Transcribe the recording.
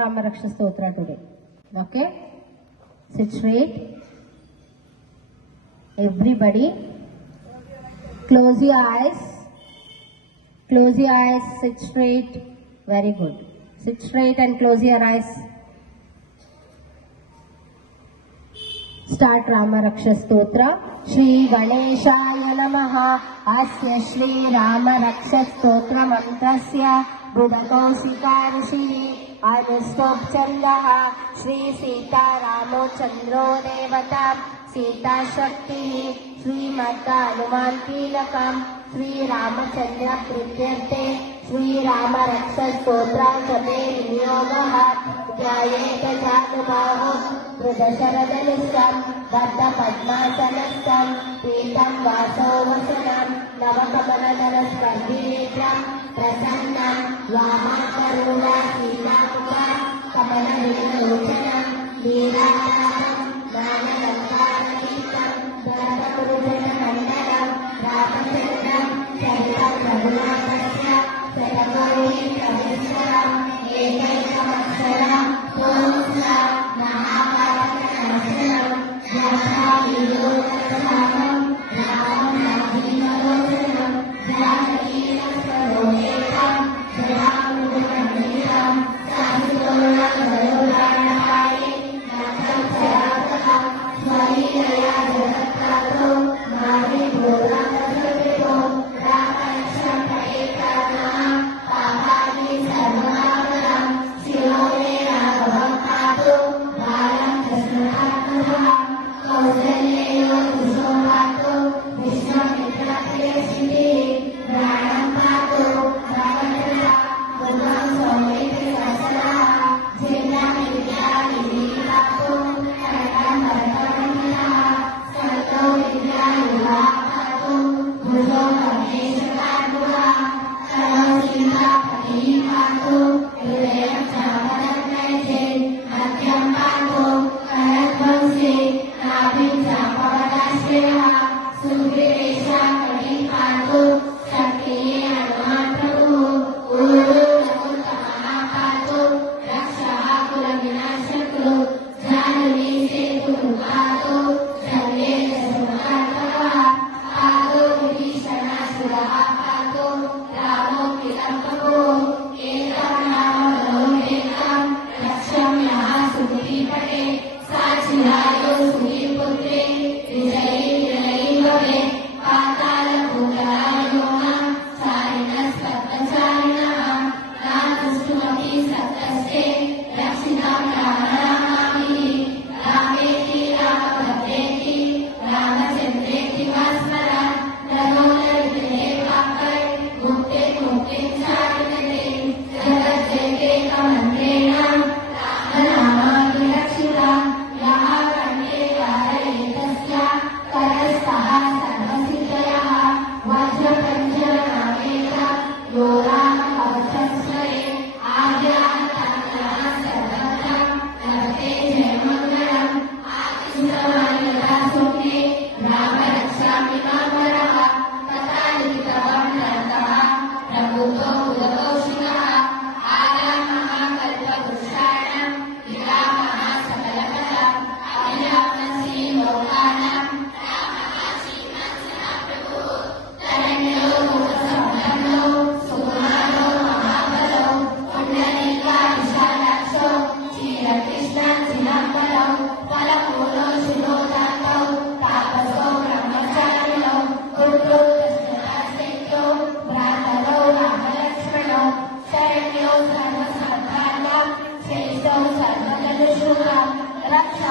Rama Raksha Stotra today. Okay? Sit straight. Everybody, close your eyes. Close your eyes, sit straight. Very good. Sit straight and close your eyes. Start Rama Raksha Stotra. Shri Ganeshaya Namaha. Asya Shri Rama Raksha Stotra Mantrasya Buddhakosika Rishi Anustop Chandaha Shri Sita Ramo Chandro Devata Sita Shakti Srimata Hanuman Tilakam Sri Ramachandra Prityarte Sri Rama Raksha Stotra Sabe Vinyogaha Jayeta Jatubaho Prudasharadalistam Baddha Padmasanastam Pitam Vaso Vasanam Navakamanadaras Pandinitram Prasannam Vamakaruna Sitapuram Kamana Viluchanam Nirakaram Nanalankaranitam Dharapurujana Mandaram Ramachandram Charitam Raghunatasya Sarakaruni Pravishwaram Ekaikamaksharam Tomsa Mahabharata Jasa Vilokasamam Ramam Navinarosanam Janakira Sarohekam Jaramudanamiram Sansudola Sarolanahai Nakam Sarakam Swarinaya Jagatato Mari Bhola Saravito Ramaksham Ekadam Pahadi Sarvamaram Silone Raghavam Atu Bharam Krishnaatmaham Kausalyeyo Kushomatu Vishwamitra Siddhi Pranam Patu Rakatara Budham Someti Sasaraha Jnana Vidya Vidhi Patu Karam Bhartamanaha Sarto Vidya Yuva Patu Bhujo Kameshwaraduha Karo Sita Pati Patu Hridayam Chamarat Naijit Madhyam Patu Karat Bhamsi Nabhin Champavatashreha Sugriresha Kadi Patu Shakti Hanuman Prabhu Uru Lakutamaha Patu Rakshaha Kula Vinashakru Janani Setu Patu Sarve Jasmakartavaha Patu Vibhishana Suraha Patu Ramo Kilam Prabhu Ekam Nama Ekam Raksham Yaha Sudhi Pate Sachirayo Sudhi Putre Vijayi Vilayi Bhave Patala Bhutayona Sarinas Patacharinaha Natustumati Sattaste Rakshinam Ramanamami Rameti Ramabhadrati Ramachandreti Vasmara Ranolarite Pakkar Mukte Mukte Charinate Jagat Jete Kamandrenam Ramanamami Rakshita Yaha Kante Karayetasya Karastaha Sarvasiddhayaha Vajrapanjanameta Yoram Kavachasvare Adyantanaha Sarvatam Navate Jayamangalam Atistamanyata Sumne Rama Rakshami Mamaraha Tatalitavam Nartaha Prabhuto Udatoshinaha Adamaha Kalpa Vrushana Vilamaha Sakalakala Abhilapanasi Lokanam Ramaha Srimansana Prabhu Taranyo Mukasamano Sumano Mahabalo Pundanika Vishalaksho Chira Krishnan Sinambalo Palapuno Shinodato Tapaso Brahmacharino Putro Tasmanasekyo Brahmalo Ramalakshmano Sharanyo Sarva Sarvadharma Shesho Sarva Danushuha Raksha